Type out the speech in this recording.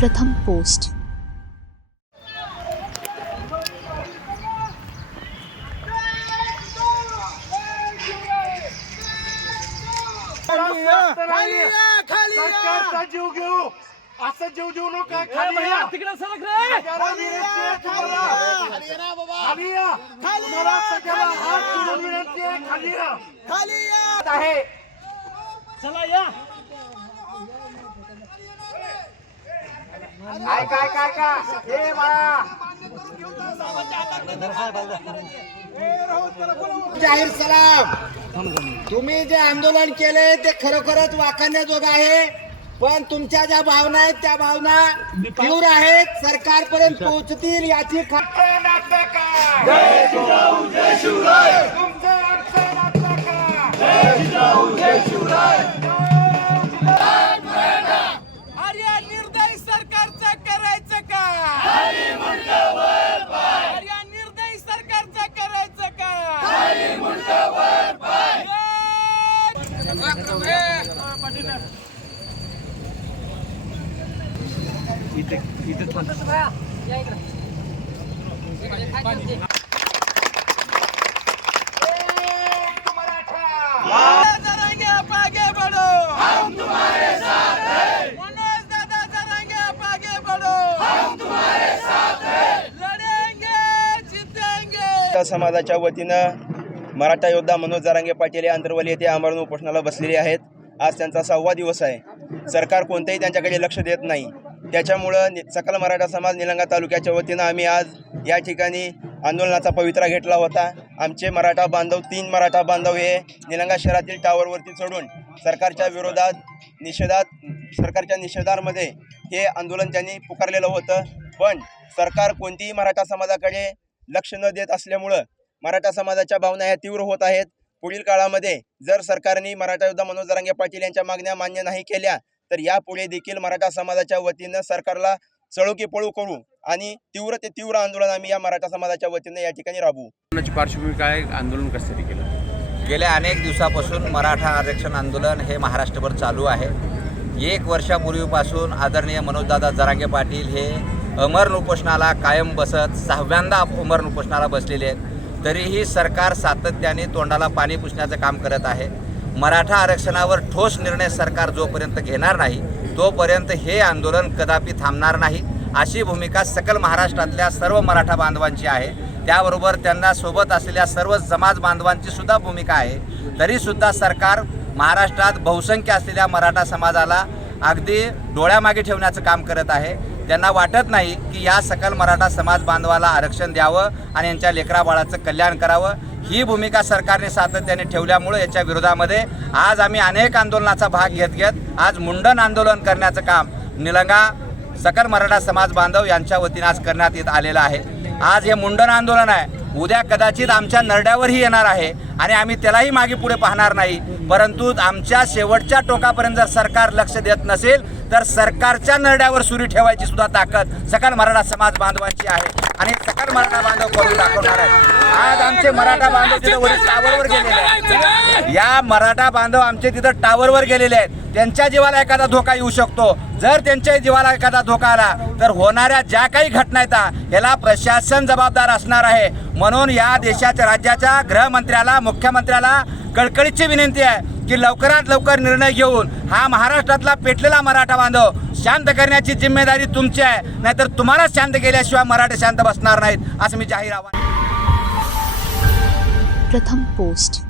प्रथम पोस्ट। सरकारचा जीव घेऊ असं जीव देऊ नका खाली या. तुम्हाला. खाली या. तुम्हाला सगळ्याला हात जोडून विनंती आहे, खाली या. आहे काय काय काय? का हे बाळा. जाहीर सलाम. तुम्ही जे आंदोलन केले ते खरोखरच वाखाणण्याजोग आहे. पण तुमच्या ज्या भावना आहेत त्या भावना तीव्र आहेत. सरकारपर्यंत पोहोचतील याची खा समाजाच्या वतीनं मराठा योद्धा मनोज जरांगे पाटील हे आंतरवली येथे आमरण उपोषणाला बसलेले आहेत. आज त्यांचा सहावा दिवस आहे. सरकार कोणतेही त्यांच्याकडे लक्ष देत नाही. त्याच्यामुळं नि- सकल मराठा समाज निलंगा तालुक्याच्या वतीनं आम्ही आज या ठिकाणी आंदोलनाचा पवित्रा घेतला होता. आमचे मराठा बांधव तीन मराठा बांधव हे निलंगा शहरातील टावरवरती चढून सरकारच्या विरोधात निषेधात सरकारच्या निषेधामध्ये हे आंदोलन त्यांनी पुकारलेलं होतं. पण सरकार कोणतीही मराठा समाजाकडे लक्ष न देत असल्यामुळं मराठा समाजाच्या भावना ह्या तीव्र होत आहेत. पुढील काळामध्ये जर सरकारने मराठा योद्धा मनोज जरांगे पाटील यांच्या मागण्या मान्य नाही केल्या तर यापुढे देखील मराठा समाजाच्या वतीनं सरकारला चळू की पळू करू आणि तीव्र ते तीव्र आंदोलन आम्ही या मराठा समाजाच्या वतीनं या ठिकाणी राबवू. आंदोलनाची पार्श्वभूमी काय आंदोलन कशासाठी केलं? गेल्या अनेक दिवसापासून मराठा आरक्षण आंदोलन हे महाराष्ट्रभर चालू आहे. एक वर्षापूर्वीपासून आदरणीय मनोजदादा जरांगे पाटील हे अमरण उपोषणाला कायम बसत सहाव्यांदा अमरण उपोषणाला बसलेले आहेत. तरीही सरकार सातत्याने तोंडाला पाणी पुसण्याचं काम करत आहे. मराठा आरक्षणावर ठोस निर्णय सरकार जोपर्यंत घेणार नाही तोपर्यंत हे आंदोलन कदापि थांबणार नाही. अशी भूमिका सकल महाराष्ट्रातल्या सर्व मराठा बांधवांची आहे. त्याबरोबर त्यांना सोबत असलेल्या सर्व समाज बांधवांची सुद्धा भूमिका आहे. तरीसुद्धा सरकार महाराष्ट्रात बहुसंख्य असलेल्या मराठा समाजाला अगदी डोळ्यामागे ठेवण्याचं काम करत आहे. त्यांना वाटत नाही की या सकल मराठा समाज बांधवाला आरक्षण द्यावं आणि यांच्या लेकराबाळाचं कल्याण करावं. ही भूमिका सरकारने सातत्याने ठेवल्यामुळे याच्या विरोधामध्ये आज आम्ही अनेक आंदोलनाचा भाग घेत घेत आज मुंडन आंदोलन करण्याचं काम निलंगा सकल मराठा समाज बांधव यांच्या वतीने आज करण्यात येत आलेलं आहे. आज हे मुंडन आंदोलन आहे. उद्या कदाचित आमच्या नरड्यावरही येणार आहे आणि आम्ही त्यालाही मागे पुढे पाहणार नाही. परंतु आमच्या शेवटच्या टोकापर्यंत जर सरकार लक्ष देत नसेल तर सरकारच्या नरड्यावर सुरी ठेवायची सुद्धा ताकद सकल मराठा समाज बांधवांची आहे. आणि सकल मराठा बांधव करून दाखवणार आहे आज आमचे मराठा बांधव तिथे वरील टावरवर गेलेले आहेत. या मराठा बांधव आमचे तिथं टावरवर गेलेले आहेत. त्यांच्या जीवाला एखादा धोका येऊ शकतो. जर त्यांच्या जीवाला एखादा धोका आला तर होणाऱ्या ज्या काही घटना येतात याला प्रशासन जबाबदार असणार आहे. म्हणून या देशाच्या राज्याच्या गृहमंत्र्याला मुख्यमंत्र्याला कळकळीची विनंती आहे. की लवकरात लवकर निर्णय घेऊन हा महाराष्ट्रातला पेटलेला मराठा बांधव शांत करण्याची जिम्मेदारी तुमची आहे. नाहीतर तुम्हाला शांत केल्याशिवाय मराठा शांत बसणार नाहीत असं मी जाहीर आव्हान प्रथम पोस्ट.